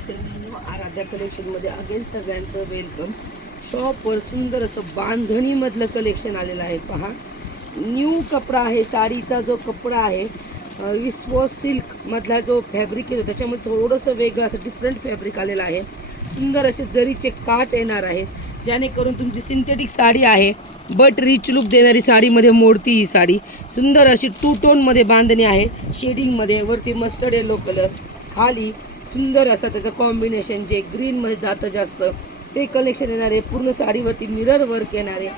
मैत्रिणींनो, आराध्या कलेक्शनमध्ये अगेन सगळ्यांचं वेलकम. शॉपवर सुंदर असं बांधणीमधलं कलेक्शन आलेलं आहे. पहा, न्यू कपडा आहे. साडीचा जो कपडा आहे विस्वॉश सिल्कमधला जो फॅब्रिक येतो त्याच्यामध्ये थोडंसं वेगळं असं डिफरंट फॅब्रिक आलेलं आहे. सुंदर असे जरीचे काठ येणार आहे, जेणेकरून तुमची सिंथेटिक साडी आहे बट रिच लुक देणारी साडीमध्ये मोडती ही साडी. सुंदर अशी टू टोनमध्ये बांधणी आहे, शेडिंगमध्ये. वरती मस्टर्ड येलो कलर, खाली सुंदर असा त्याचं कॉम्बिनेशन जे ग्रीनमध्ये जातं जास्त ते कलेक्शन येणार आहे. पूर्ण साडीवरती मिरर वर्क येणार आहे.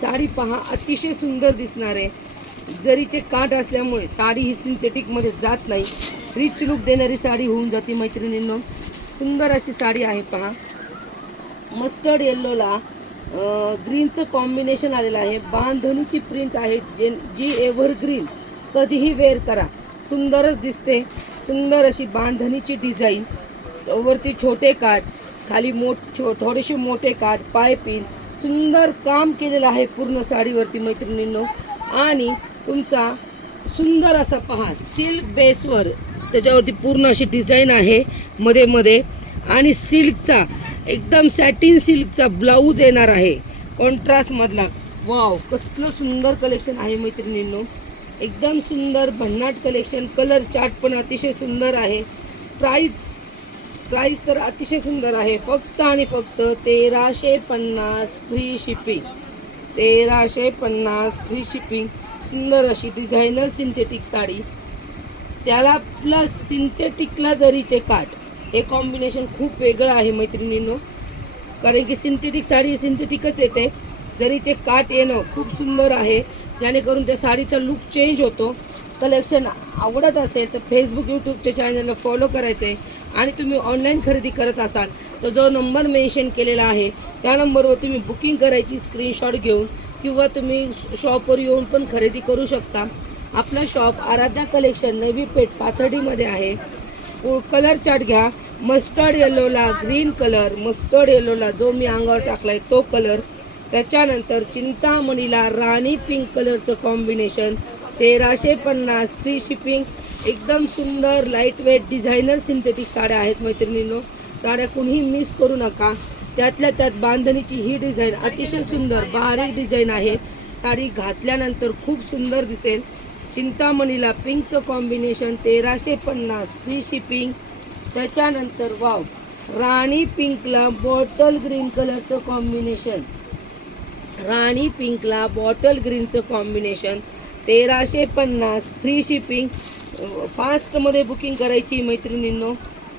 साडी पहा, अतिशय सुंदर दिसणार आहे. जरीचे काठ असल्यामुळे साडी ही सिंथेटिकमध्ये जात नाही, रिच लुक देणारी साडी होऊन जाते मैत्रिणींनो. सुंदर अशी साडी आहे. पहा, मस्टर्ड येल्लोला ग्रीनचं कॉम्बिनेशन आलेलं आहे. बांधणीची प्रिंट आहे जी एव्हरग्रीन, कधीही वेअर करा सुंदरच दिसते. सुंदर अशी बांधणीची डिझाईन, वरती छोटे काठ, खाली थोडेसे मोठे काठ, पायपिन, सुंदर काम केलेलं आहे पूर्ण साडीवरती मैत्रिणींनो. आणि तुमचा सुंदर असा पहा सिल्क बेसवर त्याच्यावरती पूर्ण अशी डिझाईन आहे मध्ये मध्ये. आणि सिल्कचा एकदम सॅटिन सिल्कचा ब्लाऊज येणार आहे कॉन्ट्रास्टमधला. वाव, कसलं सुंदर कलेक्शन आहे मैत्रिणींनो. एकदम सुंदर भन्नाट कलेक्शन. कलर चार्ट पण अतिशय सुंदर आहे. प्राईस तर अतिशय सुंदर आहे. फक्त आणि फक्त 1350 फ्री शिपिंग. 1350 free shipping. सुंदर अशी डिझायनर सिंथेटिक साडी, त्याला प्लस सिंथेटिकला जरीचे काठ, हे कॉम्बिनेशन खूप वेगळं आहे मैत्रिणींनो. कारण की सिंथेटिक साडी सिंथेटिकच येते, जरीचे काठ येणं खूप सुंदर आहे, जेणेकरून त्या साडीचा लुक चेंज होतो. कलेक्शन आवडत असेल तर फेसबुक यूट्यूबच्या चॅनलला फॉलो करायचं आहे. आणि तुम्ही ऑनलाईन खरेदी करत असाल तर जो नंबर मेन्शन केलेला आहे त्या नंबरवर तुम्ही बुकिंग करायची स्क्रीनशॉट घेऊन, किंवा तुम्ही शॉपवर येऊन पण खरेदी करू शकता. आपला शॉप आराध्या कलेक्शन नवी पेठ पाथर्डीमध्ये आहे. कलर चार्ट घ्या. मस्टर्ड येल्लोला ग्रीन कलर, मस्टर्ड येल्लोला जो मी अंगावर टाकला आहे तो कलर, त्याच्यानंतर चिंतामणीला राणी पिंक कलरचं कॉम्बिनेशन. 1350 free shipping. एकदम सुंदर लाईट वेट डिझायनर सिंथेटिक साड्या आहेत मैत्रिणींनो. साड्या कुणीही मिस करू नका. त्यातल्या त्यात बांधणीची ही डिझाईन अतिशय सुंदर बारीक डिझाईन आहे. साडी घातल्यानंतर खूप सुंदर दिसेल. चिंतामणीला पिंकचं कॉम्बिनेशन, 1350 फ्री शिपिंग. त्याच्यानंतर वाव, राणी पिंकला बॉटल ग्रीन कलरचं कॉम्बिनेशन. राणी पिंकला बॉटल ग्रीनचं कॉम्बिनेशन, 1350 फ्री शिपिंग. फास्टमध्ये बुकिंग करायची मैत्रिणींनो.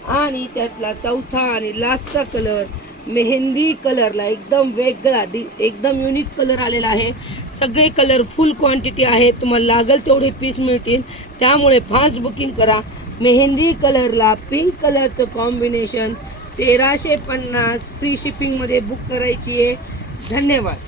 आणि त्यातला चौथा आणि लास्टचा कलर मेहंदी कलरला एकदम वेगळा एकदम युनिक कलर आलेला आहे. सगळे कलर फुल क्वांटिटी आहे, तुम्हाला लागेल तेवढे पीस मिळतील, त्यामुळे फास्ट बुकिंग करा. मेहंदी कलरला पिंक कलरचं कॉम्बिनेशन 1350 फ्री शिपिंगमध्ये बुक करायची आहे. धन्यवाद.